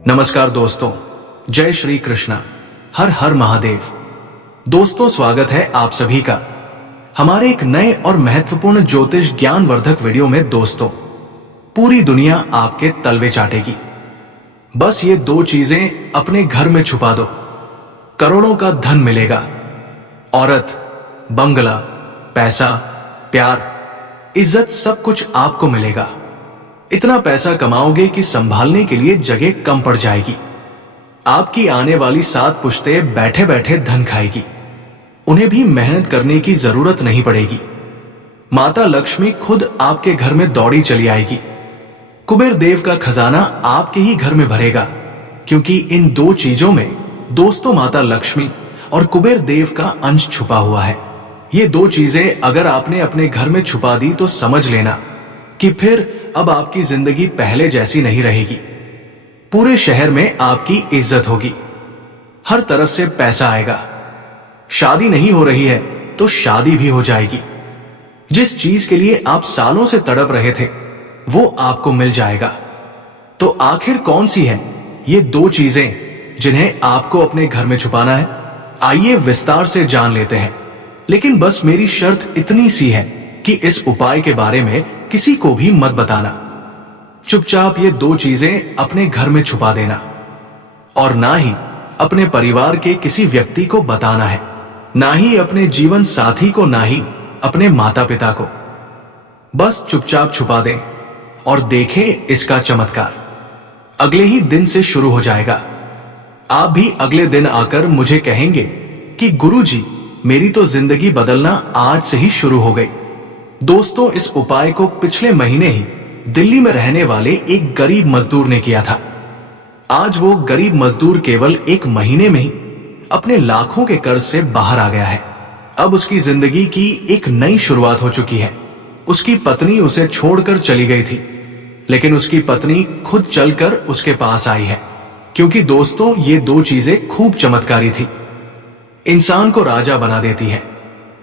नमस्कार दोस्तों, जय श्री कृष्णा, हर हर महादेव। दोस्तों, स्वागत है आप सभी का हमारे एक नए और महत्वपूर्ण ज्योतिष ज्ञानवर्धक वीडियो में। दोस्तों, पूरी दुनिया आपके तलवे चाटेगी, बस ये दो चीजें अपने घर में छुपा दो, करोड़ों का धन मिलेगा। औरत, बंगला, पैसा, प्यार, इज्जत, सब कुछ आपको मिलेगा। इतना पैसा कमाओगे कि संभालने के लिए जगह कम पड़ जाएगी। आपकी आने वाली 7 पुश्तें बैठे बैठे धन खाएगी, उन्हें भी मेहनत करने की जरूरत नहीं पड़ेगी। माता लक्ष्मी खुद आपके घर में दौड़ी चली आएगी। कुबेर देव का खजाना आपके ही घर में भरेगा, क्योंकि इन दो चीजों में दोस्तों माता लक्ष्मी और कुबेर देव का अंश छुपा हुआ है। ये दो चीजें अगर आपने अपने घर में छुपा दी तो समझ लेना कि फिर अब आपकी जिंदगी पहले जैसी नहीं रहेगी। पूरे शहर में आपकी इज्जत होगी, हर तरफ से पैसा आएगा। शादी नहीं हो रही है तो शादी भी हो जाएगी। जिस चीज के लिए आप सालों से तड़प रहे थे वो आपको मिल जाएगा। तो आखिर कौन सी है ये दो चीजें जिन्हें आपको अपने घर में छुपाना है? आइए विस्तार से जान लेते हैं, लेकिन बस मेरी शर्त इतनी सी है कि इस उपाय के बारे में किसी को भी मत बताना। चुपचाप ये दो चीजें अपने घर में छुपा देना, और ना ही अपने परिवार के किसी व्यक्ति को बताना है, ना ही अपने जीवन साथी को, ना ही अपने माता पिता को। बस चुपचाप छुपा दें और देखें इसका चमत्कार। अगले ही दिन से शुरू हो जाएगा। आप भी अगले दिन आकर मुझे कहेंगे कि गुरुजी, मेरी तो जिंदगी बदलना आज से ही शुरू हो गई। दोस्तों, इस उपाय को पिछले महीने ही दिल्ली में रहने वाले एक गरीब मजदूर ने किया था। आज वो गरीब मजदूर केवल 1 महीने में ही अपने लाखों के कर्ज से बाहर आ गया है। अब उसकी जिंदगी की एक नई शुरुआत हो चुकी है। उसकी पत्नी उसे छोड़कर चली गई थी, लेकिन उसकी पत्नी खुद चलकर उसके पास आई है, क्योंकि दोस्तों ये दो चीजें खूब चमत्कारी थी, इंसान को राजा बना देती है।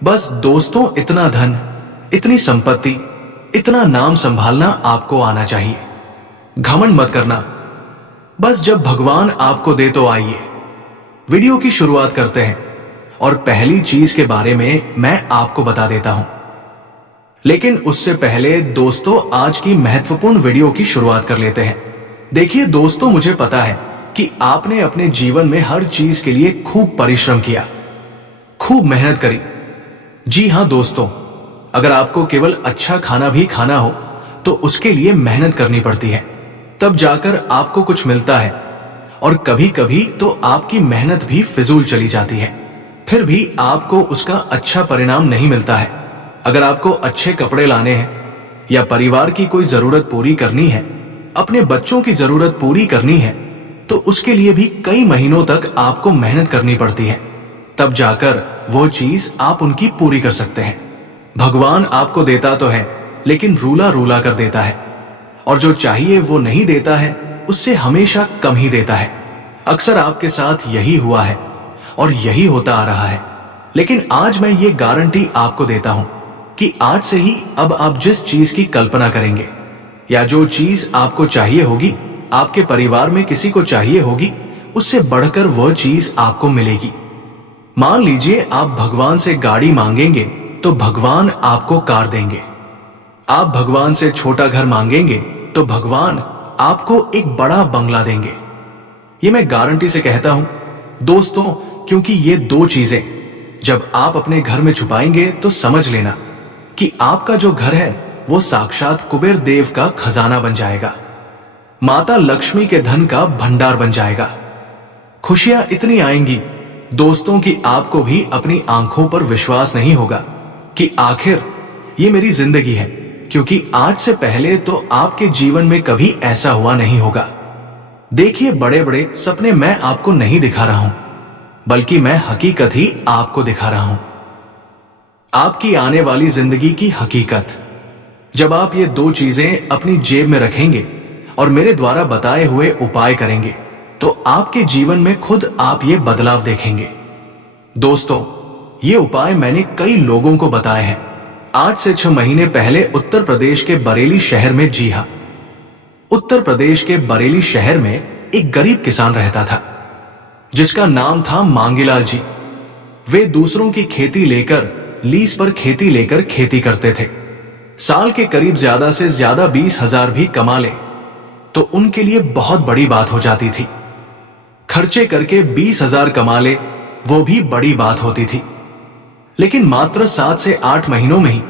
बस दोस्तों, इतना धन, इतनी संपत्ति, इतना नाम संभालना आपको आना चाहिए। घमंड मत करना, बस जब भगवान आपको दे तो आइए। वीडियो की शुरुआत करते हैं और पहली चीज के बारे में मैं आपको बता देता हूं, लेकिन उससे पहले दोस्तों आज की महत्वपूर्ण वीडियो की शुरुआत कर लेते हैं। देखिए दोस्तों, मुझे पता है कि आपने अपने जीवन में हर चीज के लिए खूब परिश्रम किया, खूब मेहनत करी। जी हां दोस्तों, अगर आपको केवल अच्छा खाना भी खाना हो तो उसके लिए मेहनत करनी पड़ती है, तब जाकर आपको कुछ मिलता है। और कभी कभी तो आपकी मेहनत भी फिजूल चली जाती है, फिर भी आपको उसका अच्छा परिणाम नहीं मिलता है। अगर आपको अच्छे कपड़े लाने हैं, या परिवार की कोई जरूरत पूरी करनी है, अपने बच्चों की जरूरत पूरी करनी है, तो उसके लिए भी कई महीनों तक आपको मेहनत करनी पड़ती है, तब जाकर वो चीज आप उनकी पूरी कर सकते हैं। भगवान आपको देता तो है, लेकिन रूला रूला कर देता है, और जो चाहिए वो नहीं देता है, उससे हमेशा कम ही देता है। अक्सर आपके साथ यही हुआ है और यही होता आ रहा है, लेकिन आज मैं ये गारंटी आपको देता हूं कि आज से ही अब आप जिस चीज की कल्पना करेंगे, या जो चीज आपको चाहिए होगी, आपके परिवार में किसी को चाहिए होगी, उससे बढ़कर वह चीज आपको मिलेगी। मान लीजिए आप भगवान से गाड़ी मांगेंगे तो भगवान आपको कार देंगे। आप भगवान से छोटा घर मांगेंगे तो भगवान आपको एक बड़ा बंगला देंगे। ये मैं गारंटी से कहता हूं दोस्तों, क्योंकि ये दो चीजें जब आप अपने घर में छुपाएंगे तो समझ लेना कि आपका जो घर है वो साक्षात कुबेर देव का खजाना बन जाएगा, माता लक्ष्मी के धन का भंडार बन जाएगा। खुशियां इतनी आएंगी दोस्तों कि आपको भी अपनी आंखों पर विश्वास नहीं होगा कि आखिर ये मेरी जिंदगी है, क्योंकि आज से पहले तो आपके जीवन में कभी ऐसा हुआ नहीं होगा। देखिए, बड़े बड़े सपने मैं आपको नहीं दिखा रहा हूं, बल्कि मैं हकीकत ही आपको दिखा रहा हूं, आपकी आने वाली जिंदगी की हकीकत। जब आप ये दो चीजें अपनी जेब में रखेंगे और मेरे द्वारा बताए हुए उपाय करेंगे, तो आपके जीवन में खुद आप ये बदलाव देखेंगे। दोस्तों, ये उपाय मैंने कई लोगों को बताए हैं, आज से 6 महीने पहले उत्तर प्रदेश के बरेली शहर में। जी हां, उत्तर प्रदेश के बरेली शहर में एक गरीब किसान रहता था जिसका नाम था मांगीलाल जी। वे दूसरों की खेती लेकर, लीज पर खेती लेकर खेती करते थे। साल के करीब ज्यादा से ज्यादा 20,000 भी कमा ले तो उनके लिए बहुत बड़ी बात हो जाती थी। खर्चे करके 20,000 कमा ले वो भी बड़ी बात होती थी। लेकिन मात्र 7 से 8 महीनों में ही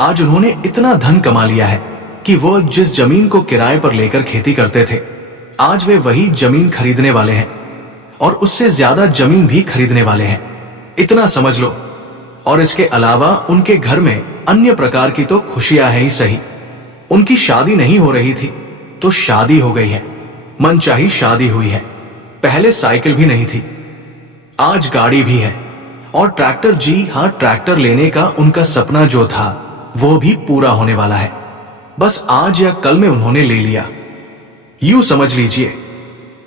आज उन्होंने इतना धन कमा लिया है कि वो जिस जमीन को किराए पर लेकर खेती करते थे, आज वे वही जमीन खरीदने वाले हैं और उससे ज्यादा जमीन भी खरीदने वाले हैं। इतना समझ लो। और इसके अलावा उनके घर में अन्य प्रकार की तो खुशियां हैं ही सही। उनकी शादी नहीं हो रही थी तो शादी हो गई है, मनचाही शादी हुई है। पहले साइकिल भी नहीं थी, आज गाड़ी भी है। और ट्रैक्टर, जी हां, ट्रैक्टर लेने का उनका सपना जो था वो भी पूरा होने वाला है। बस आज या कल में उन्होंने ले लिया, यूं समझ लीजिए।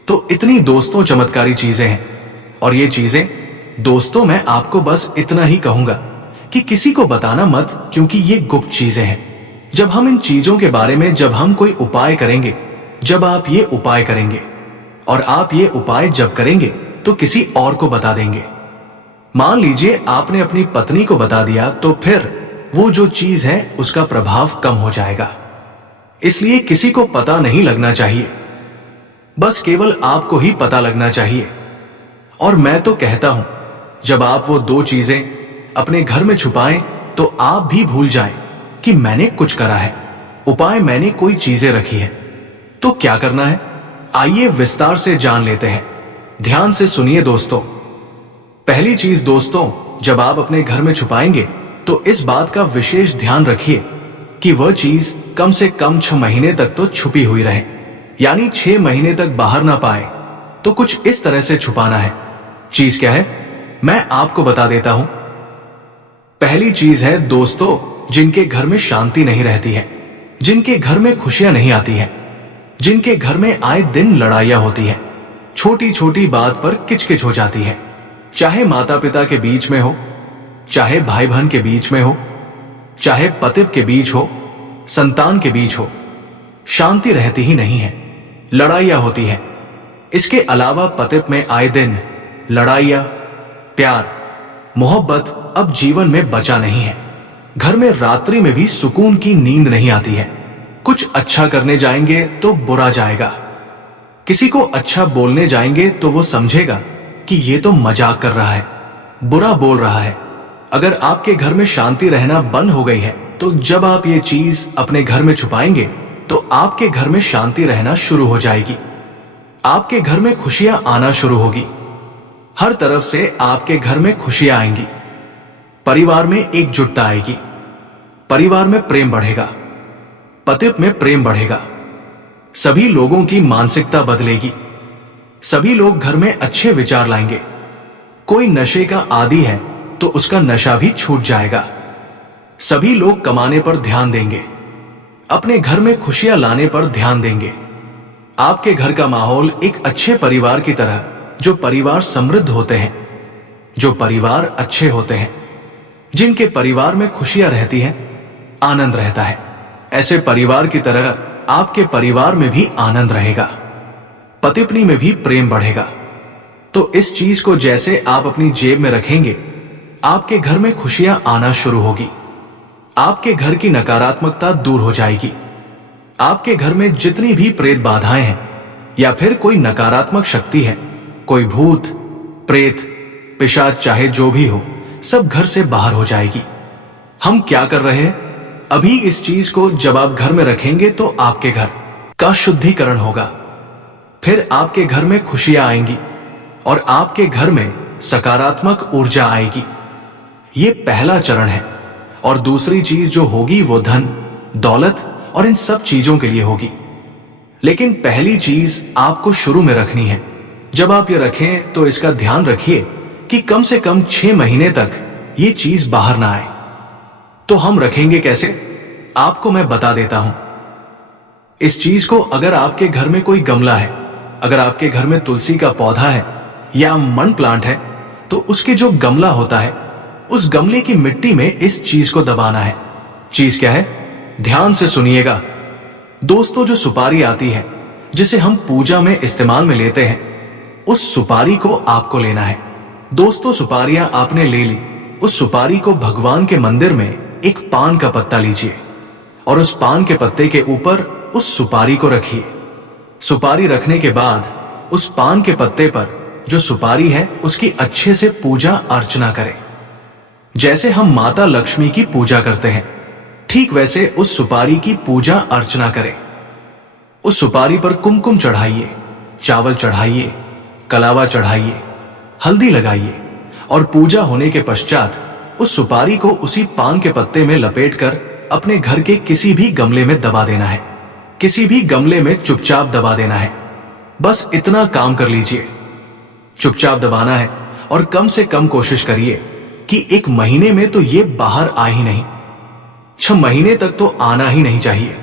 तो इतनी दोस्तों चमत्कारी चीजें हैं। और ये चीजें दोस्तों मैं आपको बस इतना ही कहूंगा कि किसी को बताना मत, क्योंकि ये गुप्त चीजें हैं। जब हम इन चीजों के बारे में, जब हम कोई उपाय करेंगे, जब आप ये उपाय करेंगे और आप ये उपाय जब करेंगे तो किसी और को बता देंगे। मान लीजिए आपने अपनी पत्नी को बता दिया तो फिर वो जो चीज है उसका प्रभाव कम हो जाएगा। इसलिए किसी को पता नहीं लगना चाहिए, बस केवल आपको ही पता लगना चाहिए। और मैं तो कहता हूं, जब आप वो 2 चीजें अपने घर में छुपाएं तो आप भी भूल जाएं कि मैंने कुछ करा है, उपाय मैंने कोई चीजें रखी है। तो क्या करना है, आइए विस्तार से जान लेते हैं। ध्यान से सुनिए दोस्तों। पहली चीज दोस्तों, जब आप अपने घर में छुपाएंगे तो इस बात का विशेष ध्यान रखिए कि वह चीज कम से कम 6 महीने तक तो छुपी हुई रहे, यानी 6 महीने तक बाहर ना पाए। तो कुछ इस तरह से छुपाना है। चीज क्या है, मैं आपको बता देता हूं। पहली चीज है दोस्तों, जिनके घर में शांति नहीं रहती है, जिनके घर में खुशियां नहीं आती हैं, जिनके घर में आए दिन लड़ाइयां होती हैं, छोटी छोटी बात पर किचकिच हो जाती है, चाहे माता पिता के बीच में हो, चाहे भाई बहन के बीच में हो, चाहे पति के बीच हो, संतान के बीच हो, शांति रहती ही नहीं है, लड़ाइयां होती हैं। इसके अलावा पति में आए दिन लड़ाइयां, प्यार, मोहब्बत अब जीवन में बचा नहीं है। घर में रात्रि में भी सुकून की नींद नहीं आती है। कुछ अच्छा करने जाएंगे तो बुरा जाएगा, किसी को अच्छा बोलने जाएंगे तो वो समझेगा कि ये तो मजाक कर रहा है, बुरा बोल रहा है। अगर आपके घर में शांति रहना बंद हो गई है तो जब आप ये चीज अपने घर में छुपाएंगे तो आपके घर में शांति रहना शुरू हो जाएगी। आपके घर में खुशियां आना शुरू होगी, हर तरफ से आपके घर में खुशियां आएंगी। परिवार में एकजुटता आएगी, परिवार में प्रेम बढ़ेगा, पति में प्रेम बढ़ेगा, सभी लोगों की मानसिकता बदलेगी, सभी लोग घर में अच्छे विचार लाएंगे। कोई नशे का आदी है तो उसका नशा भी छूट जाएगा। सभी लोग कमाने पर ध्यान देंगे, अपने घर में खुशियां लाने पर ध्यान देंगे। आपके घर का माहौल एक अच्छे परिवार की तरह, जो परिवार समृद्ध होते हैं, जो परिवार अच्छे होते हैं, जिनके परिवार में खुशियां रहती हैं, आनंद रहता है, ऐसे परिवार की तरह आपके परिवार में भी आनंद रहेगा, पति पत्नी में भी प्रेम बढ़ेगा। तो इस चीज को जैसे आप अपनी जेब में रखेंगे, आपके घर में खुशियां आना शुरू होगी, आपके घर की नकारात्मकता दूर हो जाएगी। आपके घर में जितनी भी प्रेत बाधाएं हैं या फिर कोई नकारात्मक शक्ति है, कोई भूत प्रेत पिशाच चाहे जो भी हो, सब घर से बाहर हो जाएगी। हम क्या कर रहे हैं अभी, इस चीज को जब आप घर में रखेंगे तो आपके घर का शुद्धिकरण होगा, फिर आपके घर में खुशियां आएंगी और आपके घर में सकारात्मक ऊर्जा आएगी। ये पहला चरण है। और दूसरी चीज जो होगी वो धन, दौलत और इन सब चीजों के लिए होगी। लेकिन पहली चीज आपको शुरू में रखनी है। जब आप ये रखें तो इसका ध्यान रखिए कि कम से कम 6 महीने तक ये चीज बाहर ना आए। तो हम रखेंगे कैसे, आपको मैं बता देता हूं। इस चीज को, अगर आपके घर में कोई गमला है, अगर आपके घर में तुलसी का पौधा है या मनी प्लांट है, तो उसके जो गमला होता है, उस गमले की मिट्टी में इस चीज को दबाना है। चीज क्या है, ध्यान से सुनिएगा दोस्तों। जो सुपारी आती है, जिसे हम पूजा में इस्तेमाल में लेते हैं, उस सुपारी को आपको लेना है। दोस्तों, सुपारियां आपने ले ली। उस सुपारी को भगवान के मंदिर में एक पान का पत्ता लीजिए और उस पान के पत्ते के ऊपर उस सुपारी को रखिए। सुपारी रखने के बाद उस पान के पत्ते पर जो सुपारी है उसकी अच्छे से पूजा अर्चना करें। जैसे हम माता लक्ष्मी की पूजा करते हैं, ठीक वैसे उस सुपारी की पूजा अर्चना करें। उस सुपारी पर कुमकुम चढ़ाइए, चावल चढ़ाइए, कलावा चढ़ाइए, हल्दी लगाइए और पूजा होने के पश्चात उस सुपारी को उसी पान के पत्ते में लपेटकर अपने घर के किसी भी गमले में दबा देना है। किसी भी गमले में चुपचाप दबा देना है। बस इतना काम कर लीजिए। चुपचाप दबाना है और कम से कम कोशिश करिए कि 1 महीने में तो ये बाहर आ ही नहीं, 6 महीने तक तो आना ही नहीं चाहिए।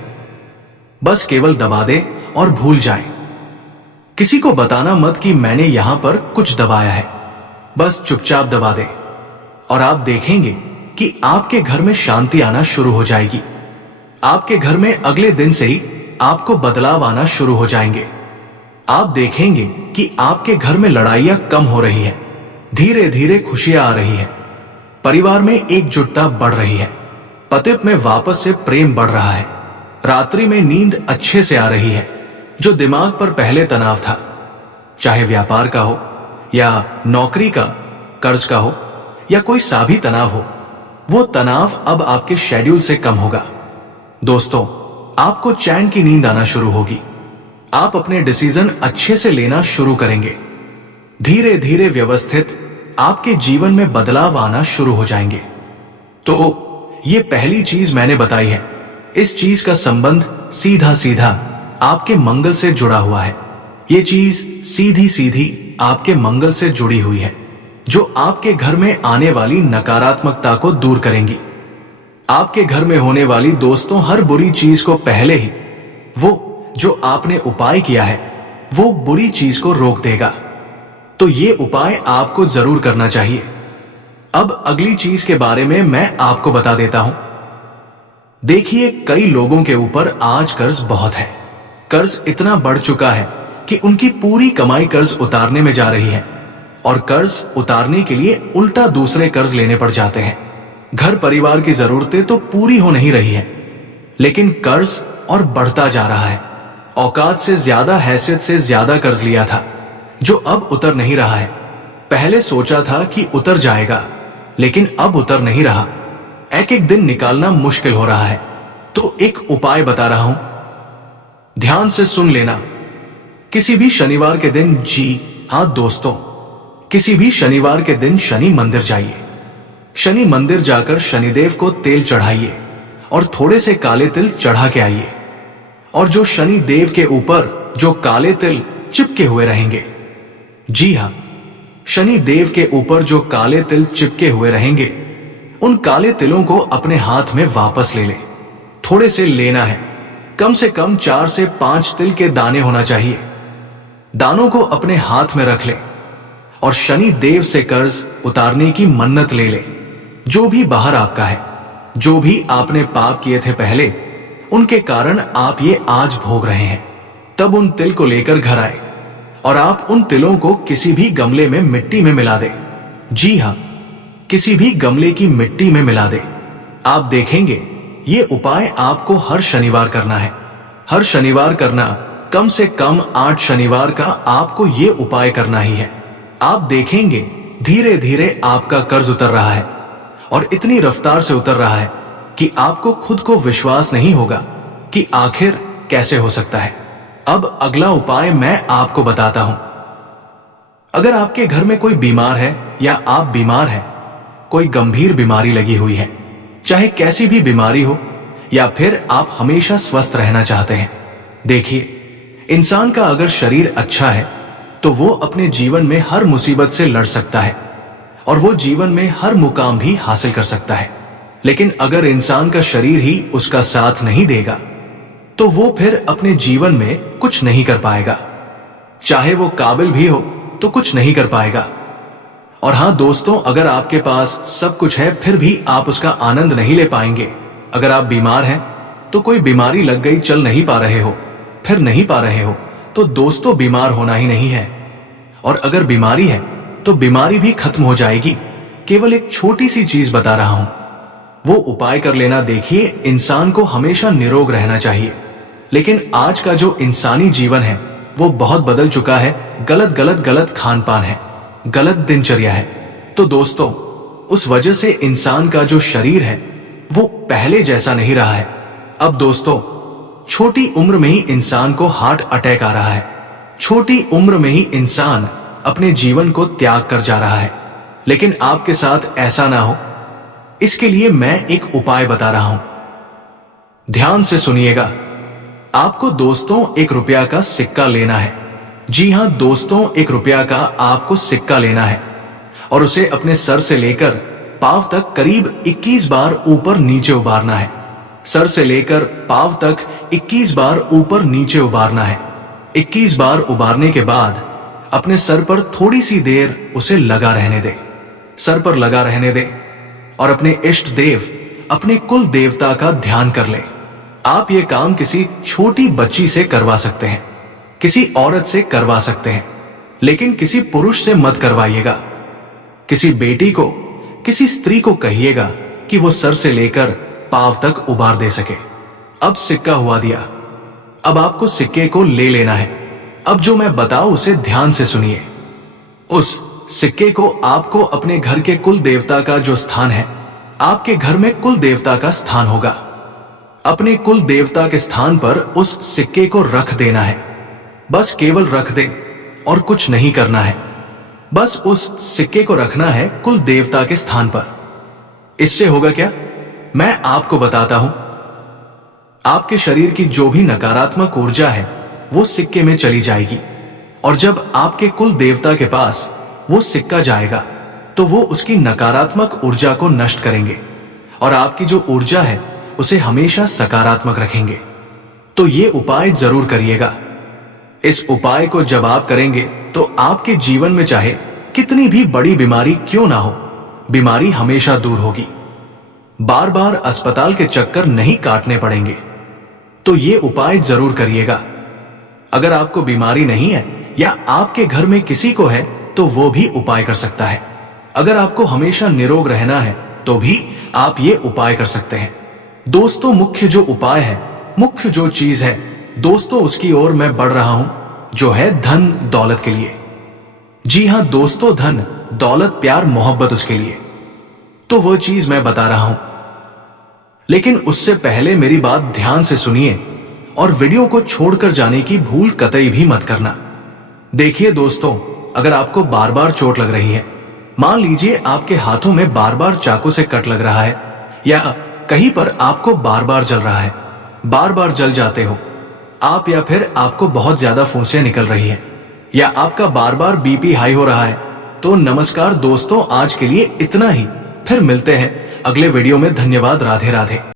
बस केवल दबा दे और भूल जाए। किसी को बताना मत कि मैंने यहां पर कुछ दबाया है। बस चुपचाप दबा दे और आप देखेंगे कि आपके घर में शांति आना शुरू हो जाएगी। आपके घर में अगले दिन से ही आपको बदलाव आना शुरू हो जाएंगे। आप देखेंगे कि आपके घर में लड़ाइयां कम हो रही है, धीरे धीरे खुशियां आ रही है, परिवार में एकजुटता बढ़ रही है, पति में वापस से प्रेम बढ़ रहा है, रात्रि में नींद अच्छे से आ रही है। जो दिमाग पर पहले तनाव था, चाहे व्यापार का हो या नौकरी का, कर्ज का हो या कोई सा भी तनाव हो, वो तनाव अब आपके शेड्यूल से कम होगा। दोस्तों, आपको चैन की नींद आना शुरू होगी। आप अपने डिसीजन अच्छे से लेना शुरू करेंगे। धीरे धीरे व्यवस्थित आपके जीवन में बदलाव आना शुरू हो जाएंगे। तो ये पहली चीज मैंने बताई है। इस चीज का संबंध सीधा सीधा आपके मंगल से जुड़ा हुआ है। ये चीज सीधी सीधी आपके मंगल से जुड़ी हुई है, जो आपके घर में आने वाली नकारात्मकता को दूर करेंगी। आपके घर में होने वाली दोस्तों हर बुरी चीज को पहले ही वो जो आपने उपाय किया है वो बुरी चीज को रोक देगा। तो ये उपाय आपको जरूर करना चाहिए। अब अगली चीज के बारे में मैं आपको बता देता हूं। देखिए, कई लोगों के ऊपर आज कर्ज बहुत है। कर्ज इतना बढ़ चुका है कि उनकी पूरी कमाई कर्ज उतारने में जा रही है और कर्ज उतारने के लिए उल्टा दूसरे कर्ज लेने पड़ जाते हैं। घर परिवार की जरूरतें तो पूरी हो नहीं रही है, लेकिन कर्ज और बढ़ता जा रहा है। औकात से ज्यादा, हैसियत से ज्यादा कर्ज लिया था, जो अब उतर नहीं रहा है। पहले सोचा था कि उतर जाएगा, लेकिन अब उतर नहीं रहा। एक एक दिन निकालना मुश्किल हो रहा है। तो एक उपाय बता रहा हूं, ध्यान से सुन लेना। किसी भी शनिवार के दिन, जी हाँ दोस्तों, किसी भी शनिवार के दिन शनि मंदिर जाइए। शनि मंदिर जाकर शनिदेव को तेल चढ़ाइए और थोड़े से काले तिल चढ़ा के आइए। और जो शनि देव के ऊपर जो काले तिल चिपके हुए रहेंगे, जी हां, शनि देव के ऊपर जो काले तिल चिपके हुए रहेंगे, उन काले तिलों को अपने हाथ में वापस ले ले। थोड़े से लेना है, कम से कम 4 से 5 तिल के दाने होना चाहिए। दानों को अपने हाथ में रख ले और शनि देव से कर्ज उतारने की मन्नत ले ले। जो भी बाहर आपका है, जो भी आपने पाप किए थे पहले, उनके कारण आप ये आज भोग रहे हैं। तब उन तिल को लेकर घर आए और आप उन तिलों को किसी भी गमले में मिट्टी में मिला दे। जी हां, किसी भी गमले की मिट्टी में मिला दे। आप देखेंगे ये उपाय आपको हर शनिवार करना है। हर शनिवार करना, कम से कम 8 शनिवार का आपको ये उपाय करना ही है। आप देखेंगे धीरे धीरे आपका कर्ज उतर रहा है और इतनी रफ्तार से उतर रहा है कि आपको खुद को विश्वास नहीं होगा कि आखिर कैसे हो सकता है। अब अगला उपाय मैं आपको बताता हूं। अगर आपके घर में कोई बीमार है या आप बीमार हैं, कोई गंभीर बीमारी लगी हुई है, चाहे कैसी भी बीमारी हो, या फिर आप हमेशा स्वस्थ रहना चाहते हैं। देखिए, इंसान का अगर शरीर अच्छा है तो वो अपने जीवन में हर मुसीबत से लड़ सकता है और वो जीवन में हर मुकाम भी हासिल कर सकता है। लेकिन अगर इंसान का शरीर ही उसका साथ नहीं देगा तो वो फिर अपने जीवन में कुछ नहीं कर पाएगा। चाहे वो काबिल भी हो तो कुछ नहीं कर पाएगा। और हाँ दोस्तों, अगर आपके पास सब कुछ है फिर भी आप उसका आनंद नहीं ले पाएंगे। अगर आप बीमार हैं तो कोई बीमारी लग गई, चल नहीं पा रहे हो, फिर नहीं पा रहे हो, तो दोस्तों बीमार होना ही नहीं है। और अगर बीमारी है तो बीमारी भी खत्म हो जाएगी। केवल एक छोटी सी चीज बता रहा हूं, वो उपाय कर लेना। देखिए, इंसान को हमेशा निरोग रहना चाहिए, लेकिन आज का जो इंसानी जीवन है वो बहुत बदल चुका है। गलत खान पान है, गलत दिनचर्या है। तो दोस्तों, उस वजह से इंसान का जो शरीर है वो पहले जैसा नहीं रहा है। अब दोस्तों, छोटी उम्र में ही इंसान को हार्ट अटैक आ रहा है। छोटी उम्र में ही इंसान अपने जीवन को त्याग कर जा रहा है। लेकिन आपके साथ ऐसा ना हो, इसके लिए मैं एक उपाय बता रहा हूं। ध्यान से सुनिएगा। आपको दोस्तों 1 रुपया का सिक्का लेना है। जी हां दोस्तों, 1 रुपया का आपको सिक्का लेना है और उसे अपने सर से लेकर पांव तक करीब 21 बार ऊपर नीचे उबारना है। सर से लेकर पांव तक 21 बार ऊपर नीचे उबारना है। 21 बार उबारने के बाद अपने सर पर थोड़ी सी देर उसे लगा रहने दे। सर पर लगा रहने दे और अपने इष्ट देव, अपने कुल देवता का ध्यान कर ले। आप ये काम किसी छोटी बच्ची से करवा सकते हैं, किसी औरत से करवा सकते हैं, लेकिन किसी पुरुष से मत करवाइएगा। किसी बेटी को, किसी स्त्री को कहिएगा कि वो सर से लेकर पांव तक उबार दे सके। अब सिक्का हुआ दिया। अब आपको सिक्के को ले लेना है। अब जो मैं बताऊं उसे ध्यान से सुनिए। उस सिक्के को आपको अपने घर के कुल देवता का जो स्थान है, आपके घर में कुल देवता का स्थान होगा, अपने कुल देवता के स्थान पर उस सिक्के को रख देना है। बस केवल रख दे और कुछ नहीं करना है। बस उस सिक्के को रखना है कुल देवता के स्थान पर। इससे होगा क्या, मैं आपको बताता हूं। आपके शरीर की जो भी नकारात्मक ऊर्जा है वो सिक्के में चली जाएगी, और जब आपके कुल देवता के पास वो सिक्का जाएगा तो वो उसकी नकारात्मक ऊर्जा को नष्ट करेंगे और आपकी जो ऊर्जा है उसे हमेशा सकारात्मक रखेंगे। तो ये उपाय जरूर करिएगा। इस उपाय को जब आप करेंगे तो आपके जीवन में चाहे कितनी भी बड़ी बीमारी क्यों ना हो, बीमारी हमेशा दूर होगी। बार बार अस्पताल के चक्कर नहीं काटने पड़ेंगे। तो ये उपाय जरूर करिएगा। अगर आपको बीमारी नहीं है या आपके घर में किसी को है तो वो भी उपाय कर सकता है। अगर आपको हमेशा निरोग रहना है तो भी आप ये उपाय कर सकते हैं। दोस्तों, मुख्य जो उपाय है, मुख्य जो चीज है दोस्तों, उसकी ओर मैं बढ़ रहा हूं, जो है धन दौलत के लिए। जी हां दोस्तों, धन दौलत प्यार मोहब्बत उसके लिए। तो वो चीज मैं बता रहा हूं, लेकिन उससे पहले मेरी बात ध्यान से सुनिए और वीडियो को छोड़कर जाने की भूल कतई भी मत करना। देखिए दोस्तों, अगर आपको बार बार चोट लग रही है, मान लीजिए आपके हाथों में बार बार चाकू से कट लग रहा है, या कहीं पर आपको बार बार जल रहा है, बार बार जल जाते हो आप, या फिर आपको बहुत ज्यादा फुंसियां निकल रही है, या आपका बार बार बीपी हाई हो रहा है, तो नमस्कार दोस्तों, आज के लिए इतना ही। फिर मिलते हैं अगले वीडियो में। धन्यवाद। राधे राधे।